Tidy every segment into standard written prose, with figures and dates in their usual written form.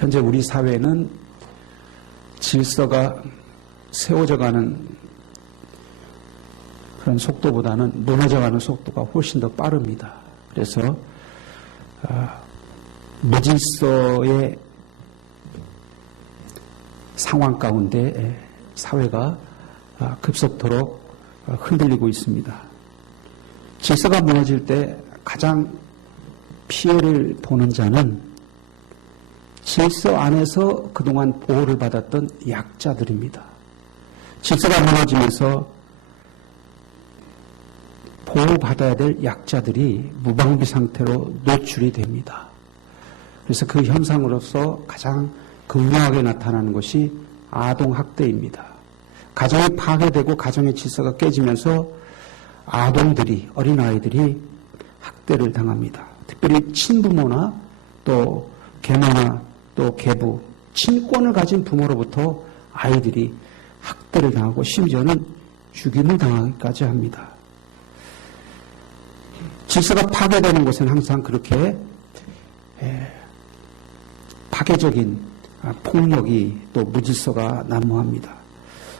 현재 우리 사회는 질서가 세워져가는 그런 속도보다는 무너져가는 속도가 훨씬 더 빠릅니다. 그래서 무질서의 상황 가운데 사회가 급속도로 흔들리고 있습니다. 질서가 무너질 때 가장 피해를 보는 자는 질서 안에서 그동안 보호를 받았던 약자들입니다. 질서가 무너지면서 보호받아야 될 약자들이 무방비 상태로 노출이 됩니다. 그래서 그 현상으로서 가장 극명하게 나타나는 것이 아동학대입니다. 가정이 파괴되고 가정의 질서가 깨지면서 아동들이, 어린아이들이 학대를 당합니다. 특별히 친부모나 또 계모나 또 계부, 친권을 가진 부모로부터 아이들이 학대를 당하고 심지어는 죽임을 당하기까지 합니다. 질서가 파괴되는 곳은 항상 그렇게 파괴적인 폭력이 또 무질서가 난무합니다.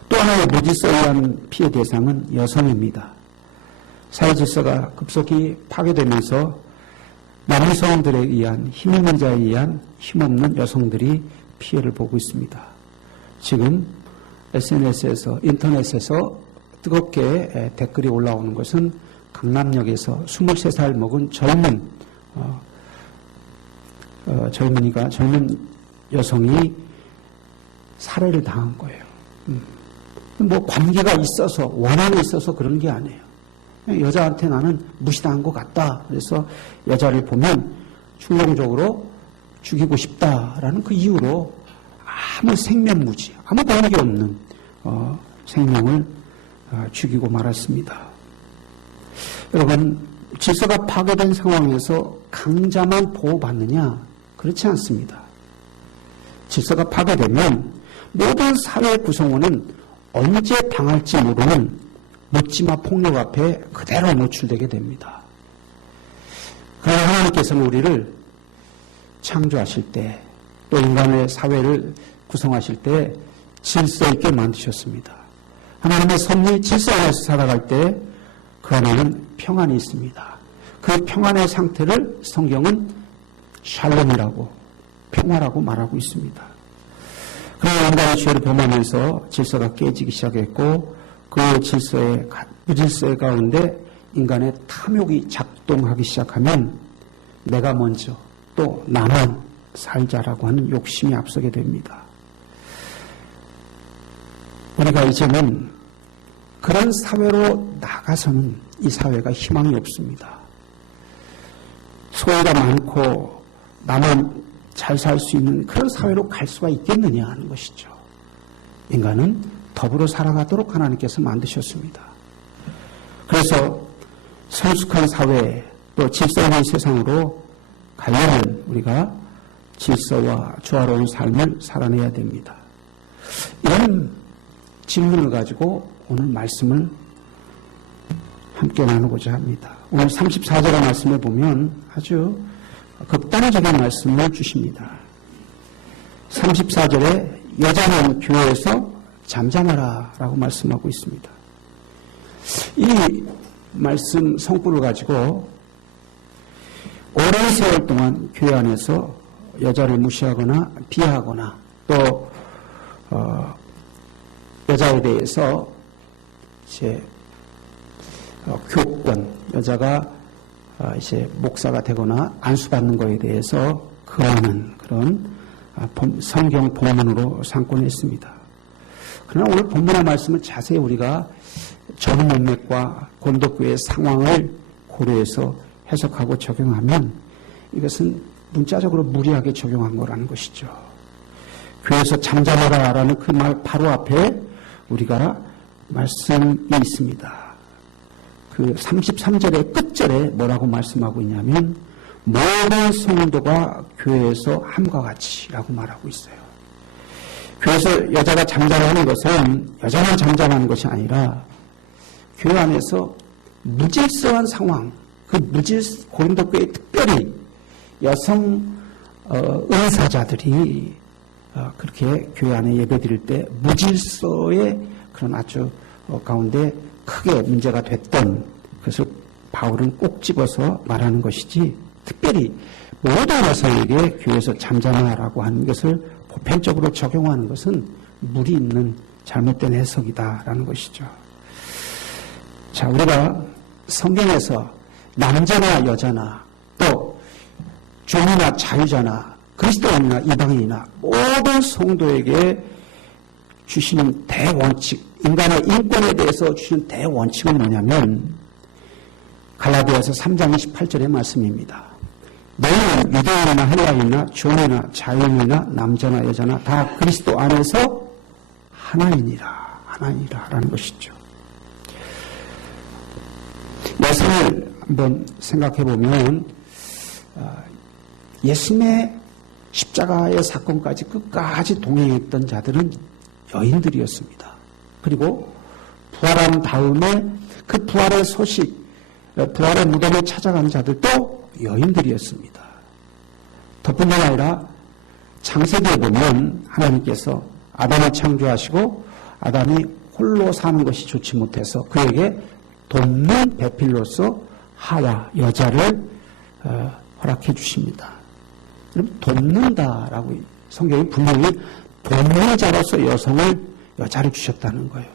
또 하나의 무질서에 의한 피해 대상은 여성입니다. 사회 질서가 급속히 파괴되면서 남성들에 의한, 힘 있는 자에 의한 힘없는 여성들이 피해를 보고 있습니다. 지금 SNS에서, 인터넷에서 뜨겁게 댓글이 올라오는 것은 강남역에서 23살 먹은 젊은 여성이 살해를 당한 거예요. 뭐 관계가 있어서, 원한이 있어서 그런 게 아니에요. 여자한테 나는 무시당한 것 같다. 그래서 여자를 보면 충동적으로 죽이고 싶다라는 그 이유로 아무 생면무지, 아무 관계 없는 생명을 죽이고 말았습니다. 여러분, 질서가 파괴된 상황에서 강자만 보호받느냐? 그렇지 않습니다. 질서가 파괴되면 모든 사회 구성원은 언제 당할지 모르는 묻지마 폭력 앞에 그대로 노출되게 됩니다. 그러나 하나님께서는 우리를 창조하실 때, 또 인간의 사회를 구성하실 때 질서 있게 만드셨습니다. 하나님의 섭리 질서 안에서 살아갈 때 그 안에는 평안이 있습니다. 그 평안의 상태를 성경은 샬롬이라고, 평화라고 말하고 있습니다. 그러나 인간의 죄를 범하면서 질서가 깨지기 시작했고, 그 무질서의 가운데 인간의 탐욕이 작동하기 시작하면 내가 먼저, 또 나만 살자라고 하는 욕심이 앞서게 됩니다. 우리가 이제는 그런 사회로 나가서는 이 사회가 희망이 없습니다. 소외가 많고 나만 잘 살 수 있는 그런 사회로 갈 수가 있겠느냐 하는 것이죠. 인간은 더불어 살아가도록 하나님께서 만드셨습니다. 그래서 성숙한 사회, 또 질서 있는 세상으로 가려면 우리가 질서와 조화로운 삶을 살아내야 됩니다. 이런 질문을 가지고 오늘 말씀을 함께 나누고자 합니다. 오늘 34절의 말씀에 보면 아주 극단적인 말씀을 주십니다. 34절에 여자는 교회에서 잠잠하라 라고 말씀하고 있습니다. 이 말씀 성구를 가지고 오랜 세월 동안 교회 안에서 여자를 무시하거나 비하하거나 또 여자에 대해서 이제 교권, 여자가 이제 목사가 되거나 안수받는 것에 대해서 거하는 그런 성경 본문으로 삼곤 했습니다. 그러나 오늘 본문의 말씀을 자세히 우리가 전 문맥과 고린도교회의 상황을 고려해서 해석하고 적용하면 이것은 문자적으로 무리하게 적용한 거라는 것이죠. 교회에서 잠잠하라라는 그 말 바로 앞에 우리가 말씀이 있습니다. 그 33절의 끝절에 뭐라고 말씀하고 있냐면 모든 성도가 교회에서 함과 같이라고 말하고 있어요. 교회에서 여자가 잠잠하는 것은 여자만 잠잠하는 것이 아니라 교회 안에서 무질서한 상황, 그 고린도 교회에 특별히 여성 은사자들이 그렇게 교회 안에 예배드릴 때 무질서의 그런 아주 가운데 크게 문제가 됐던, 그래서 바울은 꼭 집어서 말하는 것이지, 특별히 모든 여성에게 교회에서 잠잠하라고 하는 것을 보편적으로 적용하는 것은 무리 있는 잘못된 해석이다라는 것이죠. 자, 우리가 성경에서 남자나 여자나 또 종이나 자유자나 그리스도인이나 이방인이나 모든 성도에게 주시는 대원칙, 인간의 인권에 대해서 주시는 대원칙은 뭐냐면 갈라디아서 3장 28절의 말씀입니다. 너희는 유대인이나 헬라인이나 종이나 자유인이나 남자나 여자나 다 그리스도 안에서 하나이니라 라는 것이죠. 여성을 한번 생각해 보면 예수님의 십자가의 사건까지 끝까지 동행했던 자들은 여인들이었습니다. 그리고 부활한 다음에 그 부활의 소식, 부활의 무덤에 찾아가는 자들도 여인들이었습니다. 덕분만 아니라 창세기에 보면 하나님께서 아담을 창조하시고 아담이 홀로 사는 것이 좋지 못해서 그에게 돕는 배필로서 하와 여자를 허락해 주십니다. 그럼 돕는다라고 성경이 분명히 돕는 자로서 여자를 주셨다는 거예요.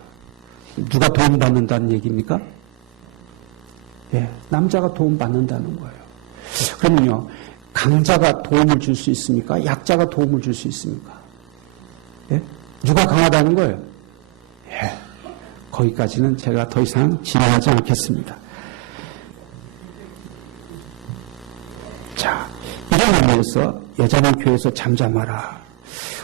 누가 도움받는다는 얘기입니까? 예, 남자가 도움받는다는 거예요. 그러면요, 강자가 도움을 줄 수 있습니까? 약자가 도움을 줄 수 있습니까? 예? 누가 강하다는 거예요? 예, 거기까지는 제가 더 이상 진행하지 않겠습니다. 자, 이런 의미에서 여자는 교회에서 잠잠하라.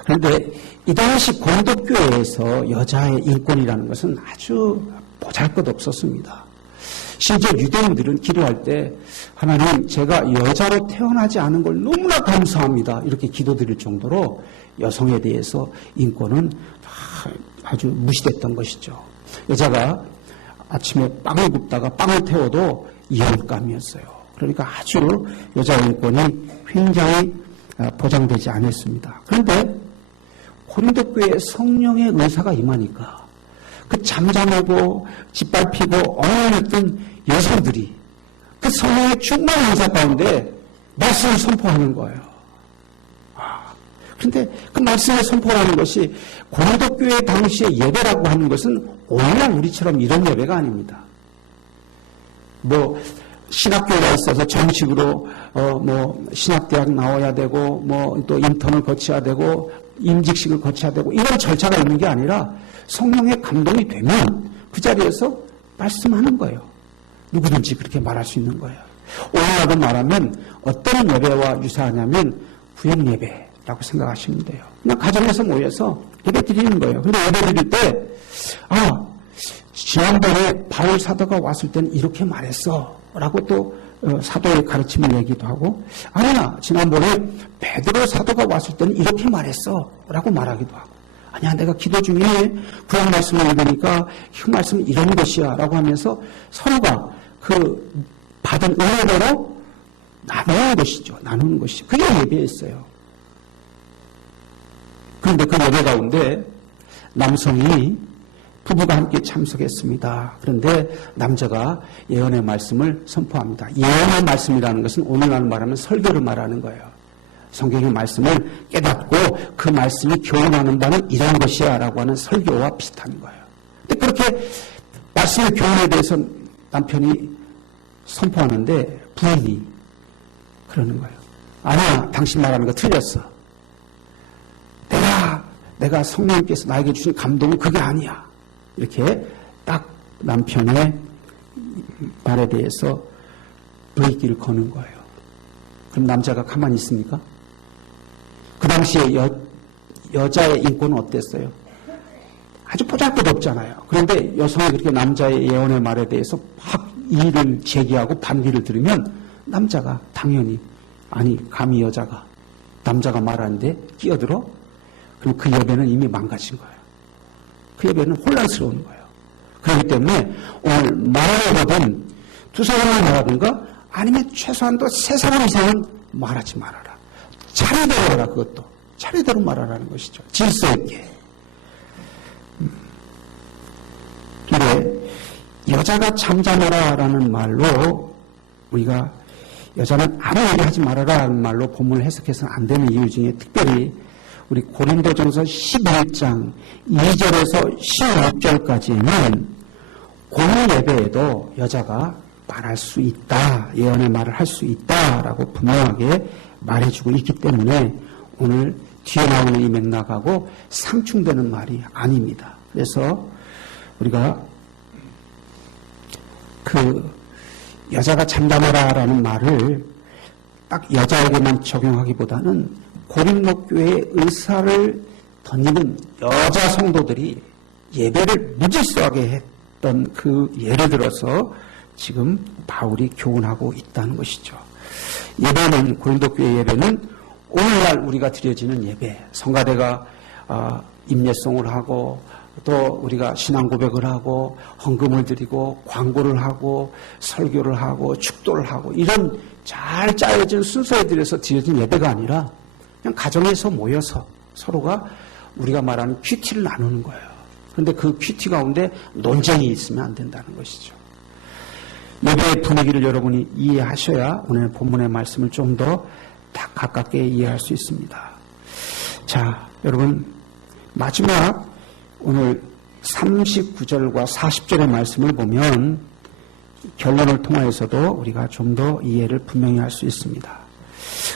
그런데 이 당시 고린도교회에서 여자의 인권이라는 것은 아주 보잘것없었습니다. 심지어 유대인들은 기도할 때 하나님, 제가 여자로 태어나지 않은 걸 너무나 감사합니다, 이렇게 기도드릴 정도로 여성에 대해서 인권은 아주 무시됐던 것이죠. 여자가 아침에 빵을 굽다가 빵을 태워도 이혼감이었어요. 그러니까 아주 여자 인권이 굉장히 보장되지 않았습니다. 그런데 고린도 교회에 성령의 은사가 임하니까 그 잠잠하고 짓밟히고 엉망했던 여성들이 그 성령의 충만한 은사 가운데 말씀을 선포하는 거예요. 그런데 그 말씀을 선포하는 것이 고린도 교회 당시의 예배라고 하는 것은 오늘날 우리처럼 이런 예배가 아닙니다. 뭐 신학교가 있어서 정식으로 신학대학 나와야 되고 또 인턴을 거쳐야 되고 임직식을 거쳐야 되고 이런 절차가 있는 게 아니라 성령의 감동이 되면 그 자리에서 말씀하는 거예요. 누구든지 그렇게 말할 수 있는 거예요. 오늘날로 말하면 어떤 예배와 유사하냐면 구역 예배라고 생각하시면 돼요. 그냥 가정에서 모여서 예배 드리는 거예요. 근데 예배 드릴 때 지난번에 바울 사도가 왔을 때는 이렇게 말했어 라고 또 사도의 가르침을 얘기도 하고, 아니야, 지난번에 베드로 사도가 왔을 때는 이렇게 말했어 라고 말하기도 하고, 아니야, 내가 기도 중에 구약 말씀을 읽으니까 그 말씀은 이런 것이야 라고 하면서 서로가 그 받은 은혜대로 나누는 것이죠. 나누는 것이죠. 그게 예배였어요. 그런데 그 예배 가운데 남성이 부부가 함께 참석했습니다. 그런데 남자가 예언의 말씀을 선포합니다. 예언의 말씀이라는 것은 오늘날 말하면 설교를 말하는 거예요. 성경의 말씀을 깨닫고 그 말씀이 교훈하는 바는 이런 것이야 라고 하는 설교와 비슷한 거예요. 근데 그렇게 말씀의 교훈에 대해서 남편이 선포하는데 부인이 그러는 거예요. 아니야, 당신 말하는 거 틀렸어. 내가 성령님께서 나에게 주신 감동은 그게 아니야. 이렇게 딱 남편의 말에 대해서 브레이크를 거는 거예요. 그럼 남자가 가만히 있습니까? 그 당시에 여자의 인권은 어땠어요? 아주 보잘것없잖아요. 그런데 여성이 그렇게 남자의 예언의 말에 대해서 막 이의를 제기하고 반기를 들으면 남자가 당연히, 아니 감히 여자가 남자가 말하는데 끼어들어? 그럼 그 예배는 이미 망가진 거예요. 그 예배는 혼란스러운 거예요. 그렇기 때문에 오늘 말하거든 두 사람만 말하든가 아니면 최소한도 세 사람 이상은 말하지 말아라. 차례대로 하라. 그것도 차례대로 말하라는 것이죠. 질서 있게. 근데 여자가 잠잠하라라는 말로 우리가 여자는 아무 얘기 하지 말아라라는 말로 본문을 해석해서는 안 되는 이유 중에 특별히 우리 고린도전서 11장 2절에서 16절까지는 공연 예배에도 여자가 말할 수 있다, 예언의 말을 할 수 있다라고 분명하게 말해주고 있기 때문에 오늘 뒤에 나오는 이 맥락하고 상충되는 말이 아닙니다. 그래서 우리가 그 여자가 잠잠하라라는 말을 딱 여자에게만 적용하기보다는 고린도 교회의 의사를 던지는 여자 성도들이 예배를 무질서하게 했던 그 예를 들어서 지금 바울이 교훈하고 있다는 것이죠. 예배는, 고린도 교회 예배는 오늘날 우리가 드려지는 예배, 성가대가 임예송을 하고 또 우리가 신앙 고백을 하고 헌금을 드리고 광고를 하고 설교를 하고 축도를 하고 이런 잘 짜여진 순서에 들여서 드려진 예배가 아니라 그냥 가정에서 모여서 서로가 우리가 말하는 큐티를 나누는 거예요. 그런데 그 큐티 가운데 논쟁이 있으면 안 된다는 것이죠. 예배의 분위기를 여러분이 이해하셔야 오늘 본문의 말씀을 좀 더 가깝게 이해할 수 있습니다. 자, 여러분 마지막 오늘 39절과 40절의 말씀을 보면 결론을 통하여서도 우리가 좀 더 이해를 분명히 할 수 있습니다.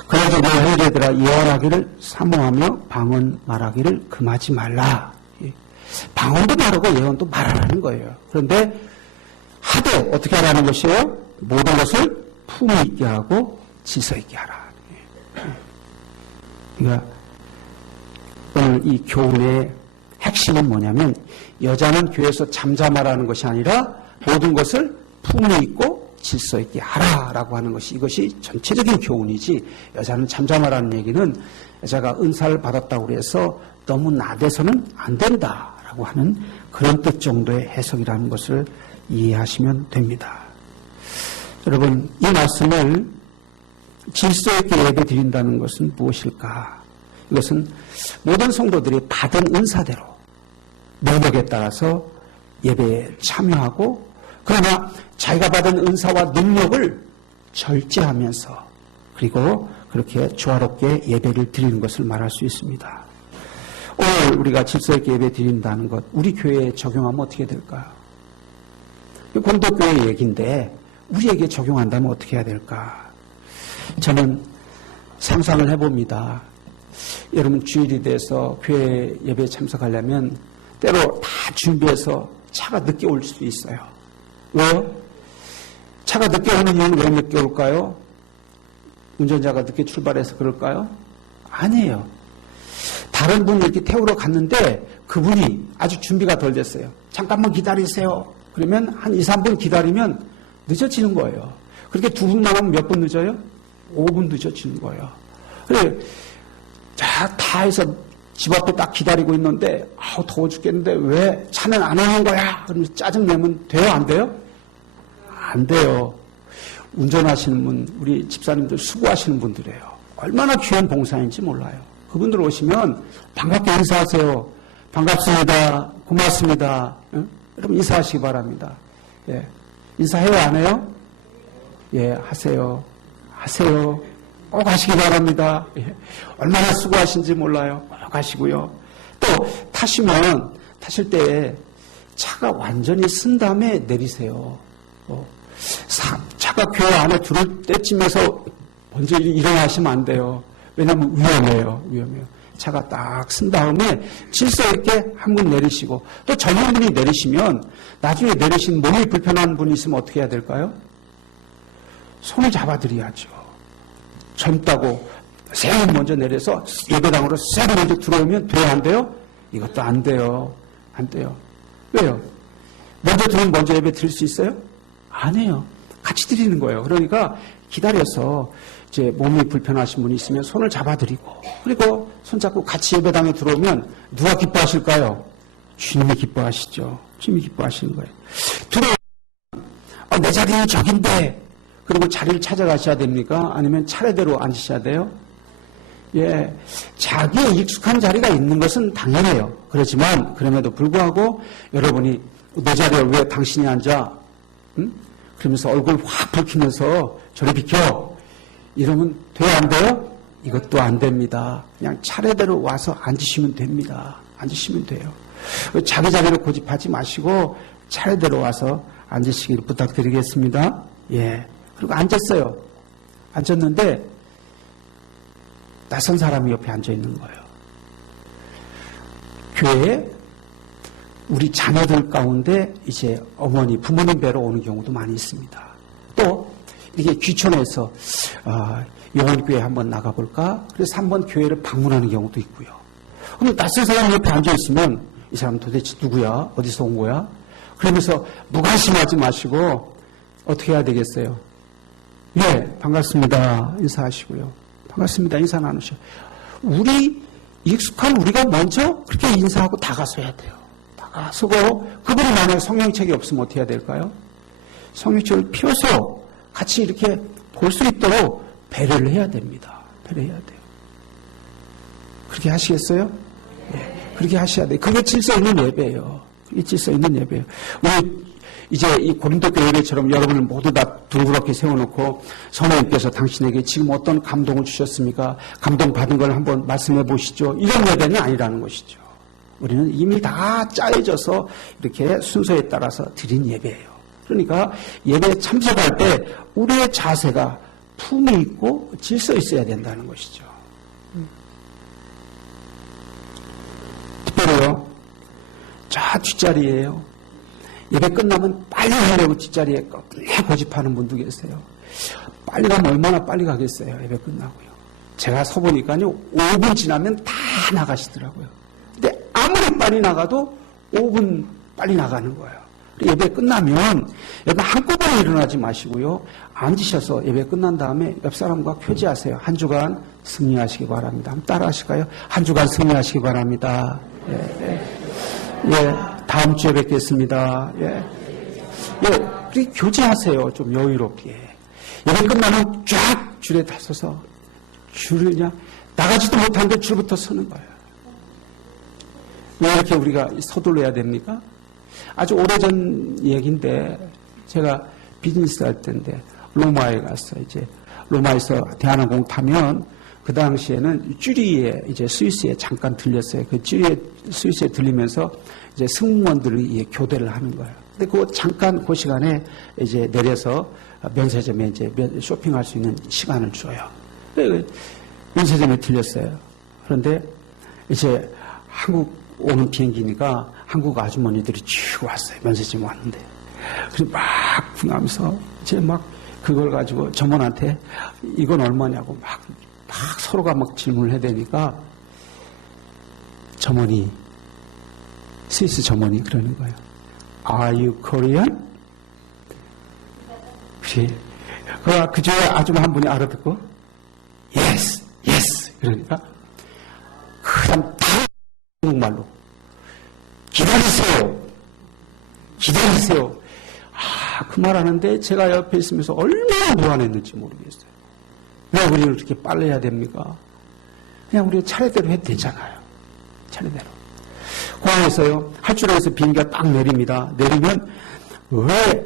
그래서 너 형제들아 예언하기를 사모하며 방언 말하기를 금하지 말라. 방언도 말하고 예언도 말하라는 거예요. 그런데 하되 어떻게 하라는 것이에요? 모든 것을 품위 있게 하고 질서 있게 하라. 그러니까 오늘 이 교훈의 핵심은 뭐냐면 여자는 교회에서 잠잠하라는 것이 아니라 모든 것을 품위 있고 질서 있게 하라라고 하는 것이 이것이 전체적인 교훈이지 여자는 잠잠하라는 얘기는 여자가 은사를 받았다고 해서 너무 나대서는 안 된다라고 하는 그런 뜻 정도의 해석이라는 것을 이해하시면 됩니다. 여러분 이 말씀을 질서 있게 예배 드린다는 것은 무엇일까? 이것은 모든 성도들이 받은 은사대로 능력에 따라서 예배에 참여하고 그러나 자기가 받은 은사와 능력을 절제하면서 그리고 그렇게 조화롭게 예배를 드리는 것을 말할 수 있습니다. 오늘 우리가 질서 있게 예배 드린다는 것 우리 교회에 적용하면 어떻게 될까요? 고린도교회 얘기인데 우리에게 적용한다면 어떻게 해야 될까? 저는 상상을 해봅니다. 여러분 주일이 돼서 교회 예배에 참석하려면 때로 다 준비해서 차가 늦게 올 수도 있어요. 왜요? 차가 늦게 오는 이유는 왜 늦게 올까요? 운전자가 늦게 출발해서 그럴까요? 아니에요. 다른 분이 이렇게 태우러 갔는데 그분이 아주 준비가 덜 됐어요. 잠깐만 기다리세요. 그러면 한 2, 3분 기다리면 늦어지는 거예요. 그렇게 두 분만 하면 몇 분 늦어요? 5분 늦어지는 거예요. 그래, 다 해서 집 앞에 딱 기다리고 있는데, 더워 죽겠는데 왜 차는 안 오는 거야? 그러면서 짜증내면 돼요? 안 돼요? 안 돼요. 운전하시는 분, 우리 집사님들 수고하시는 분들이에요. 얼마나 귀한 봉사인지 몰라요. 그분들 오시면 반갑게 인사하세요. 반갑습니다. 고맙습니다. 응? 여러분 인사하시기 바랍니다. 예. 인사해요? 안 해요? 예, 하세요. 하세요. 꼭 하시기 바랍니다. 예. 얼마나 수고하신지 몰라요. 꼭 하시고요. 또 타실 때 차가 완전히 쓴 다음에 내리세요. 차가 교회 안에 들어올 때쯤에서 먼저 일어나시면 안 돼요. 왜냐하면 위험해요. 차가 딱 쓴 다음에 질서 있게 한 분 내리시고 또 젊은 분이 내리시면 나중에 내리신 몸이 불편한 분이 있으면 어떻게 해야 될까요? 손을 잡아드려야죠. 젊다고 쌩 먼저 내려서 예배당으로 쌩 먼저 들어오면 돼요? 안 돼요? 이것도 안 돼요. 안 돼요. 왜요? 먼저 들으면 먼저 예배 드릴 수 있어요? 안 해요. 같이 드리는 거예요. 그러니까 기다려서 이제 몸이 불편하신 분이 있으면 손을 잡아드리고 그리고 손잡고 같이 예배당에 들어오면 누가 기뻐하실까요? 주님이 기뻐하시죠. 주님이 기뻐하시는 거예요. 들어오면 내 자리는 저긴데 그리고 자리를 찾아가셔야 됩니까? 아니면 차례대로 앉으셔야 돼요? 예, 자기에 익숙한 자리가 있는 것은 당연해요. 그렇지만 그럼에도 불구하고 여러분이 내 자리에 왜 당신이 앉아? 응? 그러면서 얼굴 확 붉히면서 저리 비켜. 이러면 돼요, 안 돼요? 이것도 안 됩니다. 그냥 차례대로 와서 앉으시면 됩니다. 앉으시면 돼요. 자기 자리를 고집하지 마시고 차례대로 와서 앉으시길 부탁드리겠습니다. 예. 그리고 앉았어요. 앉았는데 낯선 사람이 옆에 앉아 있는 거예요. 교회에 우리 자녀들 가운데 이제 어머니, 부모님 뵈러 오는 경우도 많이 있습니다. 또 이렇게 귀촌해서 영원교회 한번 나가볼까? 그래서 한번 교회를 방문하는 경우도 있고요. 그럼 낯선 사람 옆에 앉아 있으면 이 사람 도대체 누구야? 어디서 온 거야? 그러면서 무관심하지 마시고 어떻게 해야 되겠어요? 네, 반갑습니다. 인사하시고요. 반갑습니다. 인사 나누셔. 익숙한 우리가 먼저 그렇게 인사하고 다가서야 돼요. 다가서고, 그분이 만약에 성령책이 없으면 어떻게 해야 될까요? 성령책을 펴서 같이 이렇게 볼 수 있도록 배려를 해야 됩니다. 배려해야 돼요. 그렇게 하시겠어요? 네, 그렇게 하셔야 돼요. 그게 질서 있는 예배예요. 그게 질서 있는 예배예요. 우리 이제 이 고린도 교회처럼 여러분을 모두 다 둥그렇게 세워놓고 성령님께서 당신에게 지금 어떤 감동을 주셨습니까? 감동받은 걸 한번 말씀해 보시죠. 이런 예배는 아니라는 것이죠. 우리는 이미 다 짜여져서 이렇게 순서에 따라서 드린 예배예요. 그러니까 예배에 참석할 때 우리의 자세가 품이 있고 질서 있어야 된다는 것이죠. 특별히요, 저 뒷자리에요. 예배 끝나면 빨리 하려고 뒷자리에 끝내 고집하는 분도 계세요. 빨리 가면 얼마나 빨리 가겠어요. 예배 끝나고요. 제가 서보니까요, 5분 지나면 다 나가시더라고요. 근데 아무리 빨리 나가도 5분 빨리 나가는 거예요. 예배 끝나면 여러분 한꺼번에 일어나지 마시고요. 앉으셔서 예배 끝난 다음에 옆 사람과 교제하세요. 한 주간 승리하시기 바랍니다. 한번 따라 하실까요? 한 주간 승리하시기 바랍니다. 예, 다음 주에 뵙겠습니다. 예, 그렇게 교제하세요. 좀 여유롭게. 예배 끝나면 쫙 줄에 다 서서 줄을 그냥 나가지도 못하는데 줄부터 서는 거예요. 왜 이렇게 우리가 서둘러야 됩니까? 아주 오래전 얘기인데, 제가 비즈니스 할 때인데, 로마에 갔어요. 이제, 로마에서 대한항공 타면, 그 당시에는 쭈리에, 이제 스위스에 잠깐 들렸어요. 그 쭈리에, 스위스에 들리면서, 이제 승무원들이 교대를 하는 거예요. 근데 그 잠깐 그 시간에 이제 내려서 면세점에 이제 쇼핑할 수 있는 시간을 줘요. 면세점에 들렸어요. 그런데 이제 한국 오는 비행기니까 한국 아주머니들이 쭉 왔어요. 면세점 왔는데. 그래서 막 분하면서 이제 막 그걸 가지고 점원한테 이건 얼마냐고 막 서로가 막 질문을 해대니까 점원이, 스위스 점원이 그러는 거예요. Are you Korean? 그 중에 아줌마 한 분이 알아듣고 Yes, yes. 그러니까 그 다음 다 한국말로 기다리세요. 그 말 하는데 제가 옆에 있으면서 얼마나 불안했는지 모르겠어요. 왜 우리를 그렇게 빨리 해야 됩니까? 그냥 우리가 차례대로 해도 되잖아요. 차례대로. 공항에서요, 할줄알아서 비행기가 딱 내립니다. 내리면 왜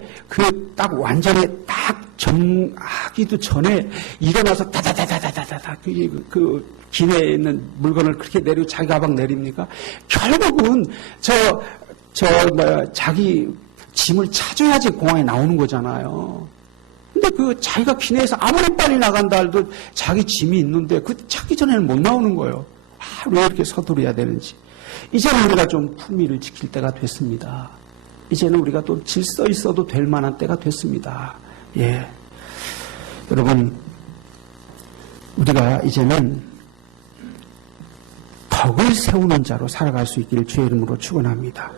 딱 완전히 딱 정하기도 전에 일어나서 다다다다다다다 그 기내에 있는 물건을 그렇게 내리고 자기 가방 내립니까? 결국은 자기 짐을 찾아야지 공항에 나오는 거잖아요. 근데 그 자기가 기내에서 아무리 빨리 나간다 해도 자기 짐이 있는데 그 찾기 전에는 못 나오는 거예요. 왜 이렇게 서두르야 되는지. 이제는 우리가 좀 품위를 지킬 때가 됐습니다. 이제는 우리가 또 질서 있어도 될 만한 때가 됐습니다. 예. 여러분, 우리가 이제는 덕을 세우는 자로 살아갈 수 있기를 주의 이름으로 축원합니다.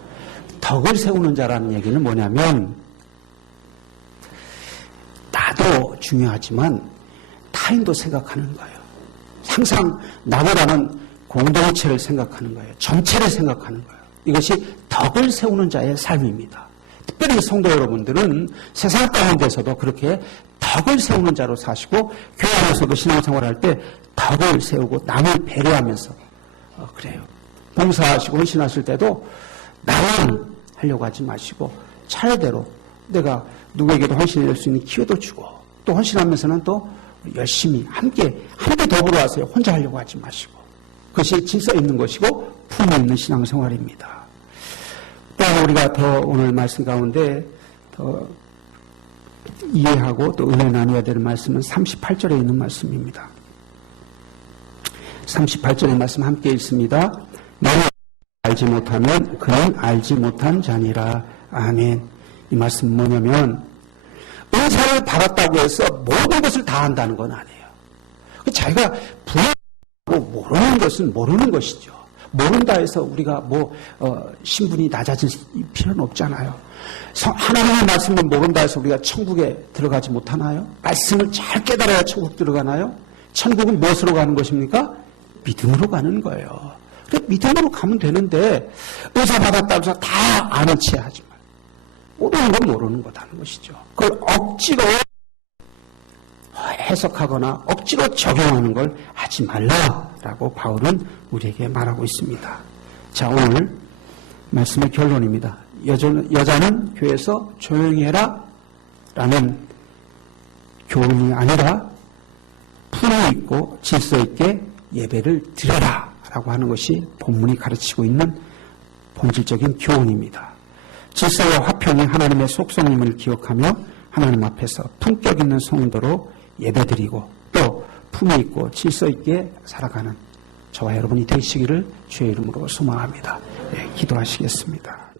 덕을 세우는 자라는 얘기는 뭐냐면, 나도 중요하지만 타인도 생각하는 거예요. 항상 나보다는 공동체를 생각하는 거예요. 전체를 생각하는 거예요. 이것이 덕을 세우는 자의 삶입니다. 특별히 성도 여러분들은 세상 가운데서도 그렇게 덕을 세우는 자로 사시고 교회 안에서도 신앙생활할 때 덕을 세우고 남을 배려하면서 그래요. 봉사하시고 헌신하실 때도 나만 하려고 하지 마시고 차례대로 내가 누구에게도 헌신할 수 있는 기회도 주고 또 헌신하면서는 또 열심히 함께 더불어 하세요. 혼자 하려고 하지 마시고. 그것이 질서 있는 것이고 품위 있는 신앙생활입니다. 또 우리가 더 오늘 말씀 가운데 더 이해하고 또 은혜 나누어야 될 말씀은 38절에 있는 말씀입니다. 38절의 말씀 함께 읽습니다. 너는 알지 못하면 그는 알지 못한 자니라. 아멘. 이 말씀은 뭐냐면 은사를 받았다고 해서 모든 것을 다 한다는 건 아니에요. 자기가 부하고 모르는 것은 모르는 것이죠. 모른다 해서 우리가 신분이 낮아질 필요는 없잖아요. 하나님의 말씀을 모른다 해서 우리가 천국에 들어가지 못하나요? 말씀을 잘 깨달아야 천국 들어가나요? 천국은 무엇으로 가는 것입니까? 믿음으로 가는 거예요. 그래, 믿음으로 가면 되는데 의사 받았다고 해서 다 아는 체 하지 말고 모르는 건 모르는 거다는 것이죠. 그걸 억지로 해석하거나 억지로 적용하는 걸 하지 말라라고 바울은 우리에게 말하고 있습니다. 자, 오늘 말씀의 결론입니다. 여자는 교회에서 조용히 해라 라는 교훈이 아니라 품위 있고 질서 있게 예배를 드려라 라고 하는 것이 본문이 가르치고 있는 본질적인 교훈입니다. 질서와 화평이 하나님의 속성임을 기억하며 하나님 앞에서 품격 있는 성도로 예배드리고 또 품위 있고 질서 있게 살아가는 저와 여러분이 되시기를 주의 이름으로 소망합니다. 네, 기도하시겠습니다.